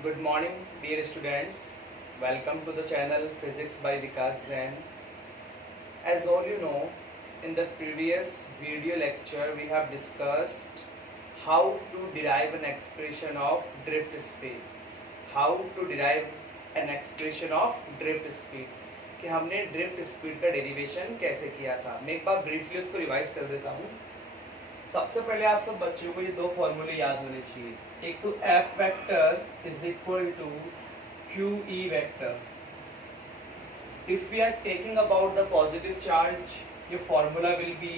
Good morning, dear students. Welcome to the channel Physics by Vikas Jain. As all you know, in the previous video lecture, we have discussed how to derive an expression of drift speed. How to derive an expression of drift speed. कि हमने drift speed का derivation कैसे किया था. मैं एक बार briefly उसको revise कर देता हूँ. सबसे पहले आप सब बच्चों को ये दो फॉर्मूले याद होने चाहिए. एक तो F vector is equal to Q E vector. If we are taking about the positive charge, your formula will be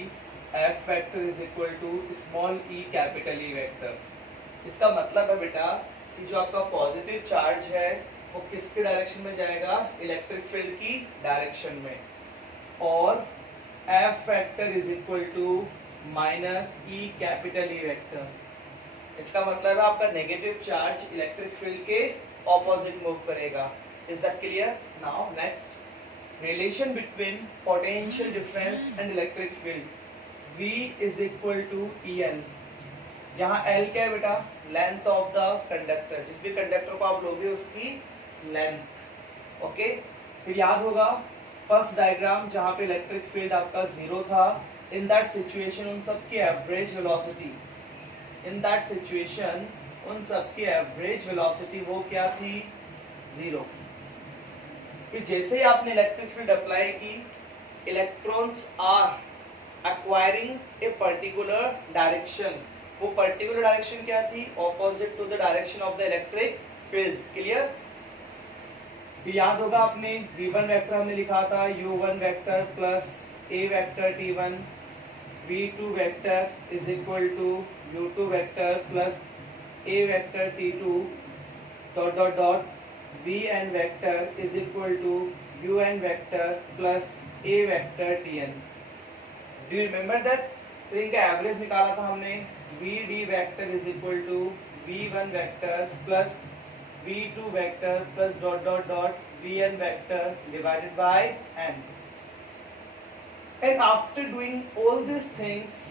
f vector is equal to small e capital E vector. इसका मतलब है बेटा कि जो आपका पॉजिटिव चार्ज है वो किसके डायरेक्शन में जाएगा? इलेक्ट्रिक फील्ड की डायरेक्शन में. और f vector is equal to minus E capital E vector. इसका मतलब है आपका नेगेटिव चार्ज इलेक्ट्रिक फील्ड के ऑपोजिट मूव करेगा. Is that clear? Now next, relation between potential difference and electric field. V is equal to EL. जहाँ L क्या है बेटा? Length of the conductor. जिस भी कंडक्टर को आप लोगे उसकी लेंथ. ओके, फिर याद होगा फर्स्ट डायग्राम जहाँ पे इलेक्ट्रिक फील्ड आपका जीरो था. इन दैट सिचुएशन उन सब की average velocity, in that situation उन सब की एवरेज वेलोसिटी वो क्या थी? जीरो. फिर जैसे ही आपने इलेक्ट्रिक फील्ड अप्लाई की, electrons are acquiring a particular direction. वो पर्टिकुलर डायरेक्शन क्या थी? Opposite to the direction of the electric field. Clear? फिर याद होगा आपने v1 वेक्टर हमने लिखा था u1 vector plus a vector t1, v2 vector is equal to u2 vector plus a vector t2 dot dot dot Vn vector is equal to Un vector plus A vector Tn. Do you remember that? तो इनका average निकाला था हमने. Vd vector is equal to V1 vector plus V2 vector plus dot dot dot Vn vector divided by n. And after doing all these things,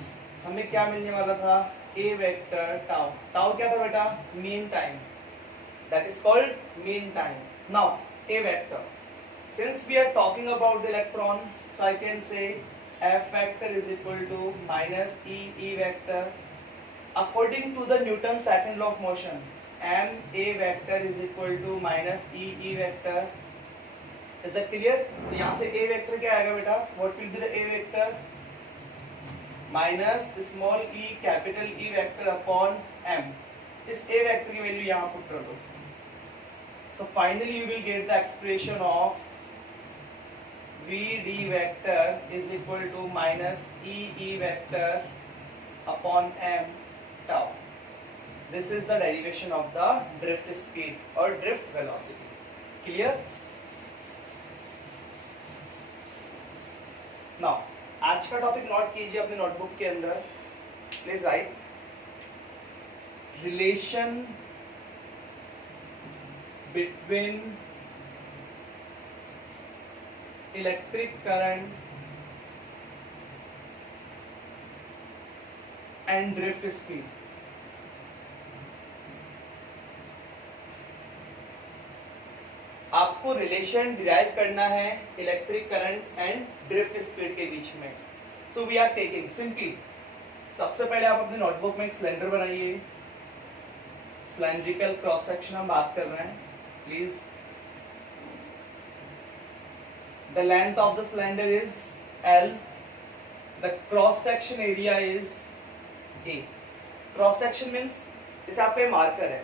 हमें क्या मिलने वाला था? A vector tau. Tau क्या था बेटा? Mean time. That is called mean time. Now a vector, since we are talking about the electron, so I can say f vector is equal to minus e vector. According to the Newton's second law of motion, m a vector is equal to minus e vector. Is that clear? तो यहाँ से a vector क्या आएगा बेटा? What will be the a vector? Minus small e capital E vector upon m. इस a vector की value यहाँ put कर दो. So finally you will get the expression of Vd vector is equal to minus E vector upon m tau. This is the derivation of the drift speed or drift velocity. Clear? Now आज का topic note कीजिए अपने notebook के अंदर. Please write relation between electric current and drift speed. आपको relation derive करना है electric current and drift speed के बीच में. So we are taking simply, सबसे पहले आप अपने नोटबुक में एक सिलेंडर बनाइए. सिलेंड्रिकल क्रॉस सेक्शन हम बात कर रहे हैं. Please, the length of the cylinder is L. The cross section area is A. Cross section means जैसे आपका ये मार्कर है,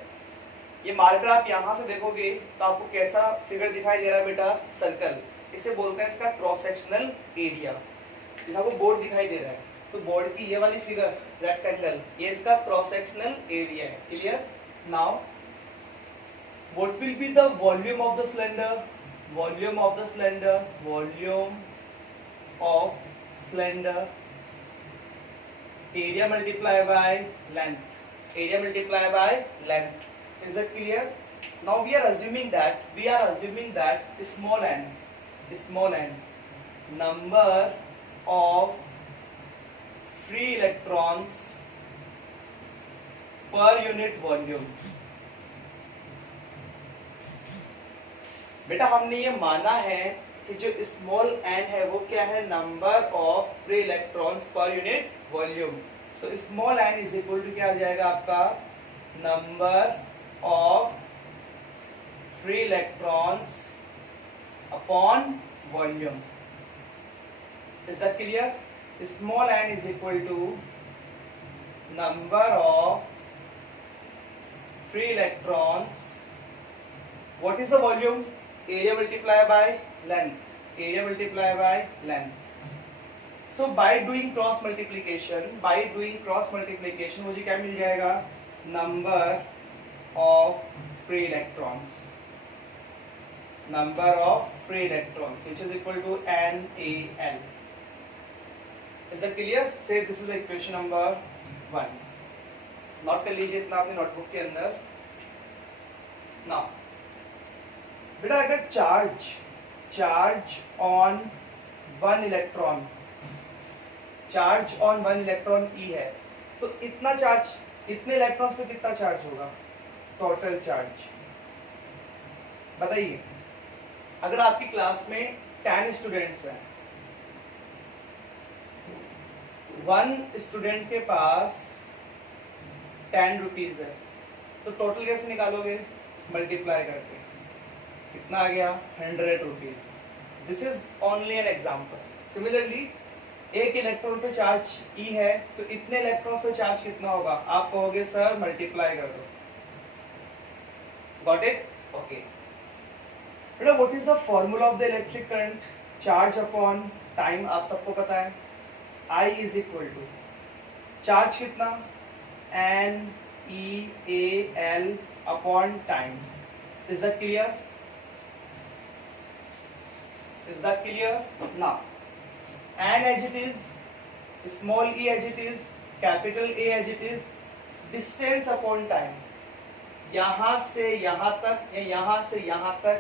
ये मार्कर आप यहाँ से देखोगे तो आपको कैसा फिगर दिखाई दे रहा है बेटा? सर्कल. इसे बोलते हैं इसका क्रॉस सेक्शनल एरिया. जैसे आपको बोर्ड दिखाई दे रहा है तो बोर्ड की ये वाली फिगर रेक्टेंगल, ये इसका क्रॉस सेक्शनल एरिया है. Clear? Now what will be the volume of the cylinder? Volume of the cylinder, volume of cylinder, area multiplied by length, area multiplied by length. Is that clear? Now we are assuming that small n number of free electrons per unit volume. बेटा हमने ये माना है कि जो small n है वो क्या है, number of free electrons per unit volume. तो small n is equal to क्या आ जाएगा आपका, number of free electrons upon volume. Is that clear? Small n is equal to number of free electrons, what is the volume, area multiply by length, area multiply by length. So by doing cross multiplication मुझे क्या मिल जाएगा, number of free electrons which is equal to NaL. Is that clear? Say this is equation number 1. Note कर लीजिए इतना अपने notebook के अंदर। Now बेटा अगर चार्ज ऑन वन इलेक्ट्रॉन ई है, तो इतना चार्ज, इतने इलेक्ट्रॉन्स पे कितना चार्ज होगा, टोटल चार्ज बताइए। अगर आपकी क्लास में 10 स्टूडेंट्स हैं, 1 स्टूडेंट के पास 10 रुपीज है, तो टोटल कैसे निकालोगे, मल्टीप्लाई करके, कितना आ गया, 100 rupees. This is only an example. Similarly एक इलेक्ट्रॉन पे चार्ज ई है, तो इतने इलेक्ट्रॉन्स पे चार्ज कितना होगा, आप कहोगे सर मल्टीप्लाई कर दो। Got it? ओके बेटा, what is the formula of the electric current, charge upon time आप सबको पता है। I is equal to charge कितना, NeAl upon time. Is that clear? Is that clear? Now, n as it is, small e as it is, capital A as it is, distance upon time, यहाँ से यहाँ तक या यहाँ से यहाँ तक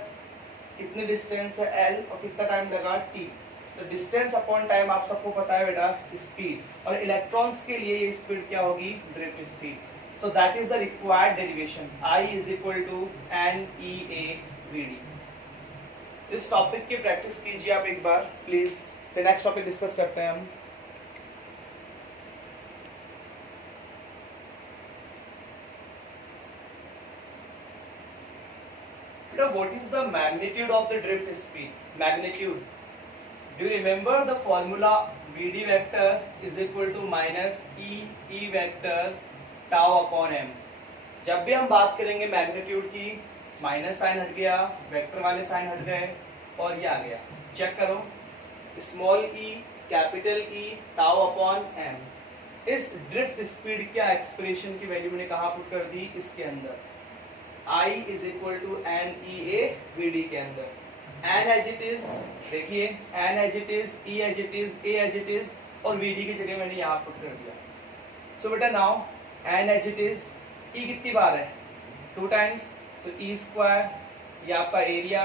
कितनी डिस्टेंस है L और कितना टाइम लगा T। तो डिस्टेंस अपॉन टाइम आप सबको पता है बेटा, स्पीड, और इलेक्ट्रॉन्स के लिए ये स्पीड क्या होगी, drift speed. So that is the required derivation, I is equal to NeAVD। इस टॉपिक की प्रैक्टिस कीजिए आप एक बार प्लीज, फिर नेक्स्ट टॉपिक डिस्कस करते हैं हम। What is the magnitude of the drift speed? Magnitude. Do you remember the formula Vd vector is equal to minus E vector tau upon m। जब भी हम बात करेंगे मैग्नीट्यूड की, माइनस साइन हट गया, वेक्टर वाले साइन हट गए और ये आ गया। चेक करो, small E, capital E, tau upon M. इस ड्रिफ्ट स्पीड क्या एक्सप्रेशन की वैल्यू मैंने कहाँ पुट कर दी, इसके अंदर I is equal to NeAVD के अंदर। n एज इट इज, देखिए n as it is, E as it is, A as it is, और VD की जगह मैंने यहाँ पुट कर दिया। सो बेटा now n as it is, E कितनी बार है, 2 टाइम्स, तो E स्क्वायर, ये आपका एरिया,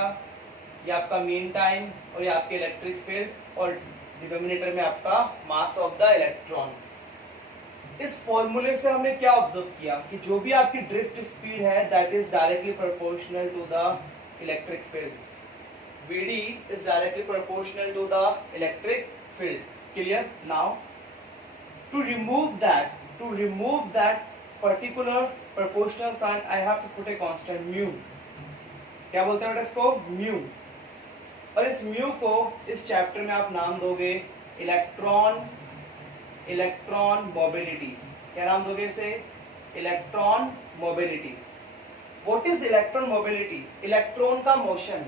ये आपका मीन टाइम, और ये आपके इलेक्ट्रिक फील्ड, और डिनोमिनेटर में आपका मास ऑफ द इलेक्ट्रॉन। इस फॉर्मूले से हमने क्या ऑब्जर्व किया कि जो भी आपकी ड्रिफ्ट स्पीड है that is directly proportional to the electric field. Vd is directly proportional to the electric field. Clear? Now to remove that particular proportional sign I have to put a constant mu। क्या बोलते हैं बेटा इसको, mu। और इस mu को इस chapter में आप नाम दोगे इलेक्ट्रॉन मोबिलिटी। क्या नाम दोगे इसे, electron mobility. What is electron mobility, electron का motion,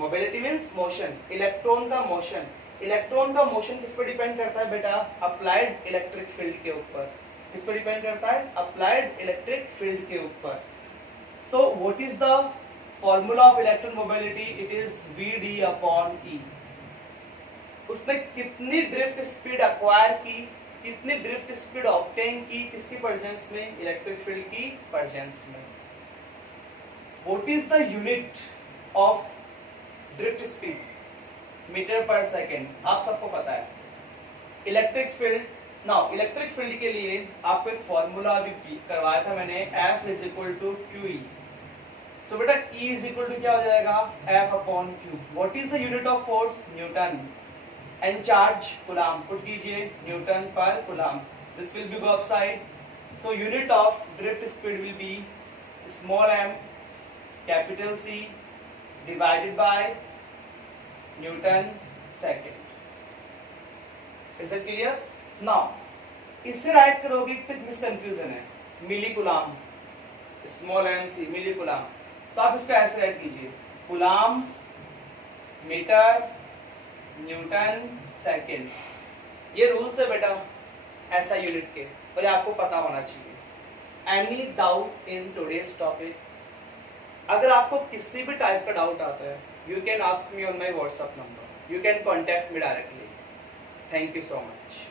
mobility means motion, electron का मोशन। इलेक्ट्रॉन का मोशन किस पर डिपेंड करता है बेटा, अप्लाइड इलेक्ट्रिक फील्ड के ऊपर। किस पर डिपेंड करता है, अप्लाइड इलेक्ट्रिक फील्ड के ऊपर। So what is the formula of electron mobility, it is Vd upon E। उसने कितनी ड्रिफ्ट स्पीड एक्वायर की, कितनी ड्रिफ्ट स्पीड ऑब्टेन की, किसकी प्रेजेंस में, इलेक्ट्रिक फील्ड की प्रेजेंस में। What is the unit of drift speed, meter पर सेकेंड, आप सबको पता है। Electric field, now electric field के लिए आपको एक फॉर्मूला भी करवाया था मैंने, F is equal to QE। So बेटा E इज इक्वल टू क्या हो जाएगा, F upon Q. What is the unit of force, newton. And charge coulomb, put कीजिए न्यूटन पर coulomb. This will be go upside. So unit of drift speed will be small m capital C divided by newton second. Is it clear? Now इससे write करोगे तो miss confusion है. Milli coulomb, small m c, मिली coulomb. सो आप इसको ऐसे right कीजिए, coulomb metre Newton second. ये rules है बेटा ऐसा यूनिट के, और ये आपको पता होना चाहिए. Any doubt in today's topic, अगर आपको किसी भी टाइप का डाउट आता है, you can ask me on my WhatsApp number, you can contact me directly. Thank you so much.